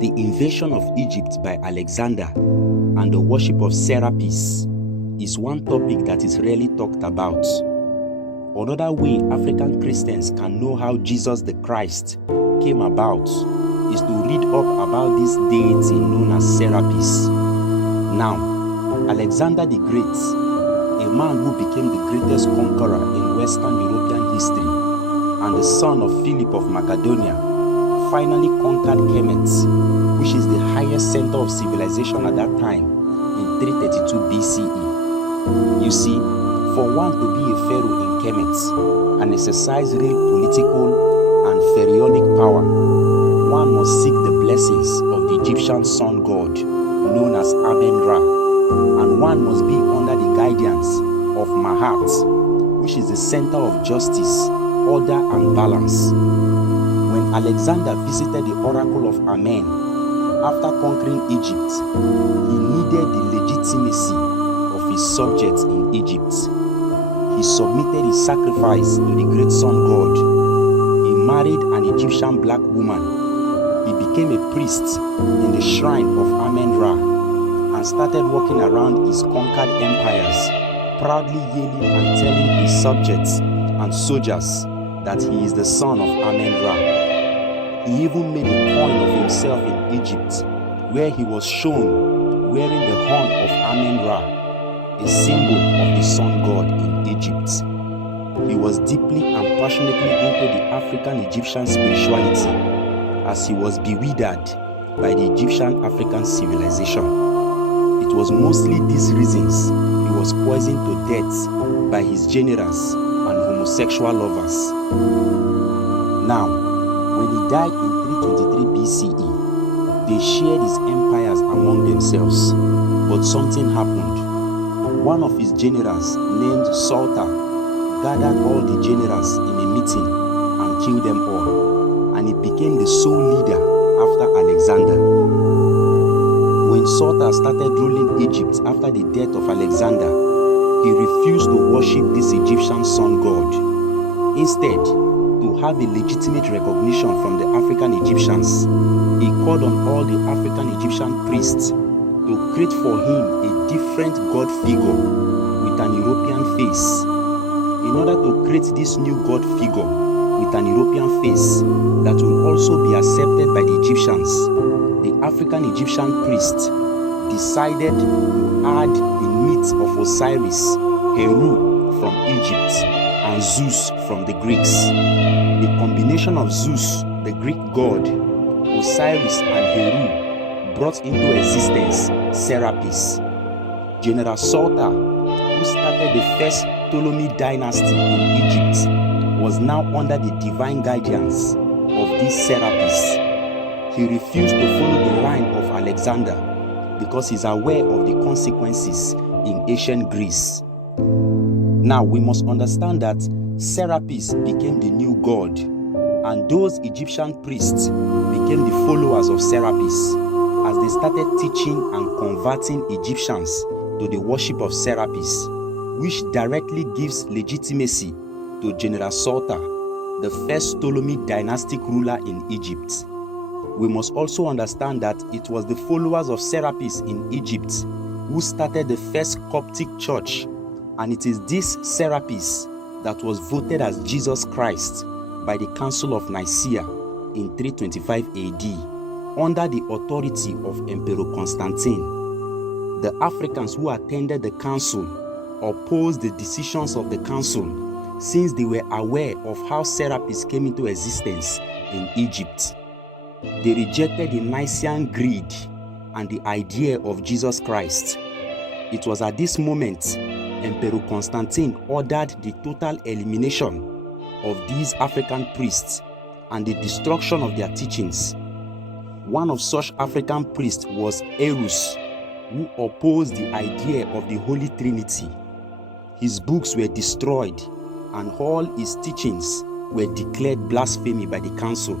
The invasion of Egypt by Alexander and the worship of Serapis is one topic that is rarely talked about. Another way African Christians can know how Jesus the Christ came about is to read up about this deity known as Serapis. Now, Alexander the Great, a man who became the greatest conqueror in Western European history and the son of Philip of Macedonia, finally conquered Kemet, which is the highest center of civilization at that time, in 332 BCE. You see, for one to be a pharaoh in Kemet and exercise real political and pharaonic power, one must seek the blessings of the Egyptian sun god known as Amen-Ra, and one must be under the guidance of Mahat, which is the center of justice, order and balance. When Alexander visited the oracle of Amen after conquering Egypt, he needed the legitimacy of his subjects in Egypt. He submitted his sacrifice to the great sun god. He married an Egyptian black woman. He became a priest in the shrine of Amen-Ra and started walking around his conquered empires, proudly yelling and telling his subjects and soldiers that he is the son of Amen-Ra. He even made a coin of himself in Egypt, where he was shown wearing the horn of Amen-Ra, a symbol of the sun god in Egypt. He was deeply and passionately into the African-Egyptian spirituality, as he was bewildered by the Egyptian-African civilization. It was mostly these reasons he was poisoned to death by his generals and homosexual lovers. Now, when he died in 323 BCE, they shared his empires among themselves, but something happened. One of his generals, named Sultan, gathered all the generals in a meeting and killed them all, and he became the sole leader after Alexander. When Sultan started ruling Egypt after the death of Alexander, he refused to worship this Egyptian sun god. Instead, to have a legitimate recognition from the African Egyptians, he called on all the African Egyptian priests to create for him a different god figure with an European face. In order to create this new god figure with an European face that will also be accepted by the Egyptians, the African Egyptian priest decided to add the myth of Osiris, Heru from Egypt, and Zeus from the Greeks. The combination of Zeus, the Greek god, Osiris and Heru brought into existence Serapis. General Sultan, who started the first Ptolemy dynasty in Egypt, was now under the divine guidance of this Serapis. He refused to follow the line of Alexander because he's aware of the consequences in ancient Greece. Now we must understand that Serapis became the new god, and those Egyptian priests became the followers of Serapis as they started teaching and converting Egyptians to the worship of Serapis, which directly gives legitimacy to General Sultan, the first Ptolemy dynastic ruler in Egypt. We must also understand that it was the followers of Serapis in Egypt who started the first Coptic church, and it is this Serapis that was voted as Jesus Christ by the Council of Nicaea in 325 AD under the authority of Emperor Constantine. The Africans who attended the council opposed the decisions of the council since they were aware of how Serapis came into existence in Egypt. They rejected the Nicene Creed and the idea of Jesus Christ. It was at this moment Emperor Constantine ordered the total elimination of these African priests and the destruction of their teachings. One of such African priests was Eros, who opposed the idea of the Holy Trinity. His books were destroyed and all his teachings were declared blasphemy by the council.